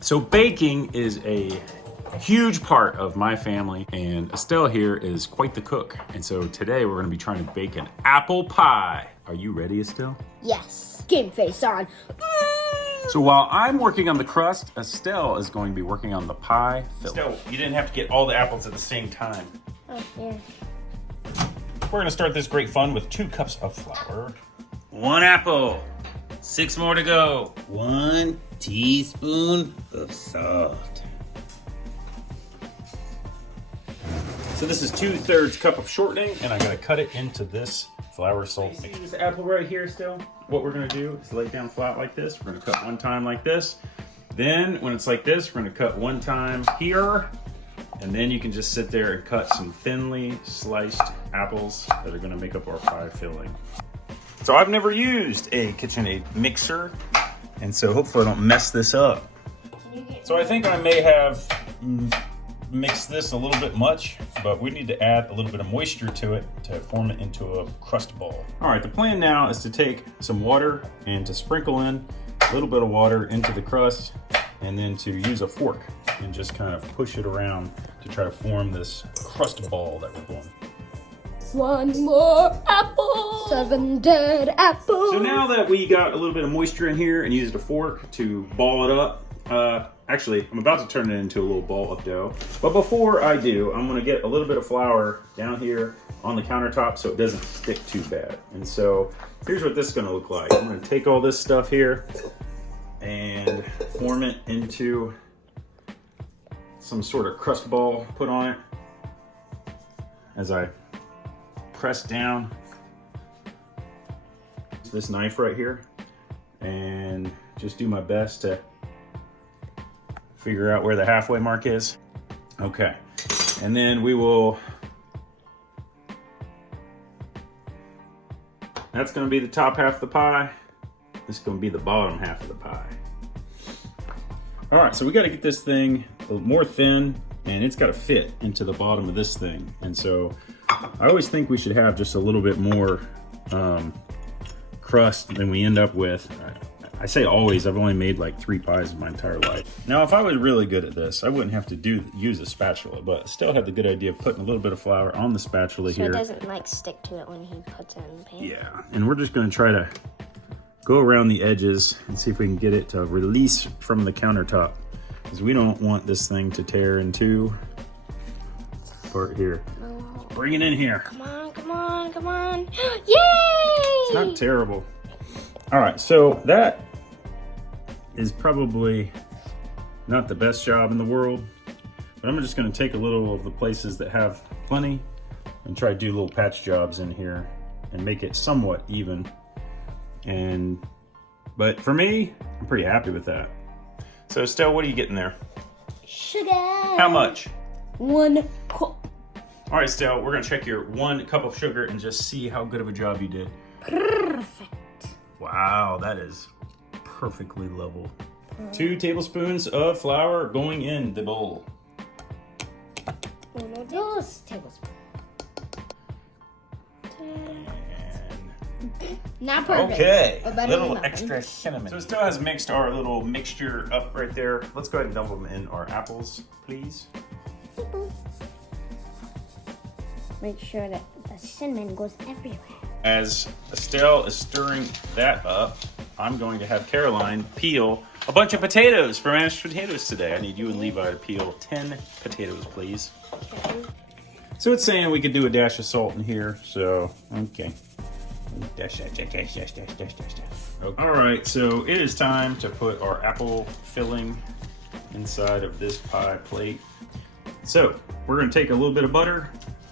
So baking is a huge part of my family, and Estelle here is quite the cook. And so today we're gonna be trying to bake an apple pie. Are you ready, Estelle? Yes. Game face on. So while I'm working on the crust, Estelle is going to be working on the pie filling. Estelle, you didn't have to get all the apples at the same time. Oh, yeah. We're gonna start this great fun with 2 cups of flour. 1 apple, 6 more to go. 1 teaspoon of salt. So this is 2/3 cup of shortening, and I'm gonna cut it into this flour salt mix. This apple right here still. What we're gonna do is lay it down flat like this. We're gonna cut 1 time like this. Then when it's like this, we're gonna cut 1 time here. And then you can just sit there and cut some thinly sliced apples that are gonna make up our pie filling. So I've never used a KitchenAid mixer, and so hopefully I don't mess this up. So I think I may have mixed this a little bit much, but we need to add a little bit of moisture to it to form it into a crust ball. All right, the plan now is to take some water and to sprinkle in a little bit of water into the crust, and then to use a fork and just kind of push it around to try to form this crust ball that we're going. 1 more apple. 7 dead apples. So now that we got a little bit of moisture in here and used a fork to ball it up, actually, I'm about to turn it into a little ball of dough. But before I do, I'm gonna get a little bit of flour down here on the countertop so it doesn't stick too bad. And so here's what this is gonna look like. I'm gonna take all this stuff here and form it into some sort of crust ball, put on it as I press down this knife right here and just do my best to figure out where the halfway mark is. Okay, and then we will, that's gonna be the top half of the pie. This is gonna be the bottom half of the pie. All right, so we gotta get this thing a little more thin, and it's gotta fit into the bottom of this thing. And so I always think we should have just a little bit more crust than we end up with. I say always, I've only made like 3 pies in my entire life. Now, if I was really good at this, I wouldn't have to use a spatula, but still had the good idea of putting a little bit of flour on the spatula here. So it doesn't like stick to it when he puts it in the pan. Yeah, and we're just gonna try to go around the edges and see if we can get it to release from the countertop, because we don't want this thing to tear in 2. Part here. No. Bring it in here. Come on, come on, come on. Yay! It's not terrible. All right, so that is probably not the best job in the world, but I'm just gonna take a little of the places that have plenty and try to do little patch jobs in here and make it somewhat even. But for me, I'm pretty happy with that. So Estelle, what are you getting there? Sugar. How much? 1 cup. All right, Estelle, we're gonna check your 1 cup of sugar and just see how good of a job you did. Perfect. Wow, that is perfectly level. 2 tablespoons of flour going in the bowl. 1 or 2 tablespoons. Not perfect. Okay, a little little extra cinnamon. So it still has mixed our little mixture up right there. Let's go ahead and dump them in our apples, please. Make sure that the cinnamon goes everywhere. As Estelle is stirring that up, I'm going to have Caroline peel a bunch of potatoes for mashed potatoes today. I need you and Levi to peel 10 potatoes, please. Okay. So it's saying we could do a dash of salt in here, so, okay. Dash. Okay. All right, so it is time to put our apple filling inside of this pie plate. So we're gonna take a little bit of butter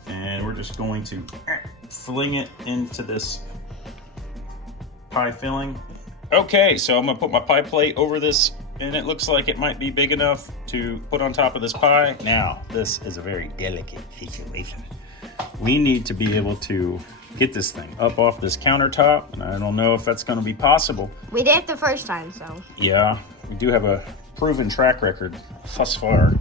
and we're just going to fling it into this pie filling. Okay, so I'm gonna put my pie plate over this, and it looks like it might be big enough to put on top of this pie. Now, this is a very delicate situation. We need to be able to get this thing up off this countertop, and I don't know if that's gonna be possible. We did it the first time, so. Yeah, we do have a proven track record thus far.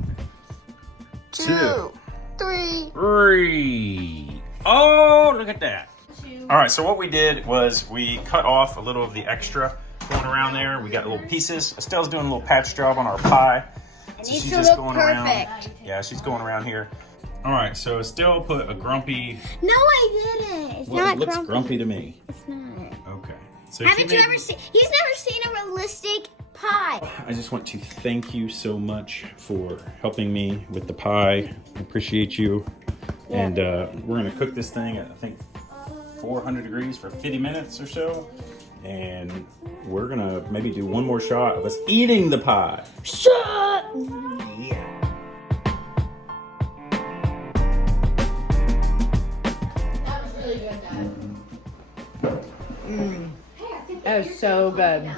2, 3. 3. Oh, look at that. All right, so what we did was we cut off a little of the extra going around there. We got little pieces. Estelle's doing a little patch job on our pie. It So needs she's to just look going perfect. around. Yeah, she's going around here. All right, so Estelle put a grumpy. No, I didn't. It's Well, not it looks grumpy. grumpy to me. It's not. Okay. So Haven't you ever seen? He's never seen a realistic pie. I just want to thank you so much for helping me with the pie. I appreciate you. Yeah. And we're gonna cook this thing at, I think, 400 degrees for 50 minutes or so. And we're gonna maybe do one more shot of us eating the pie. Shut. Yeah. That was so good.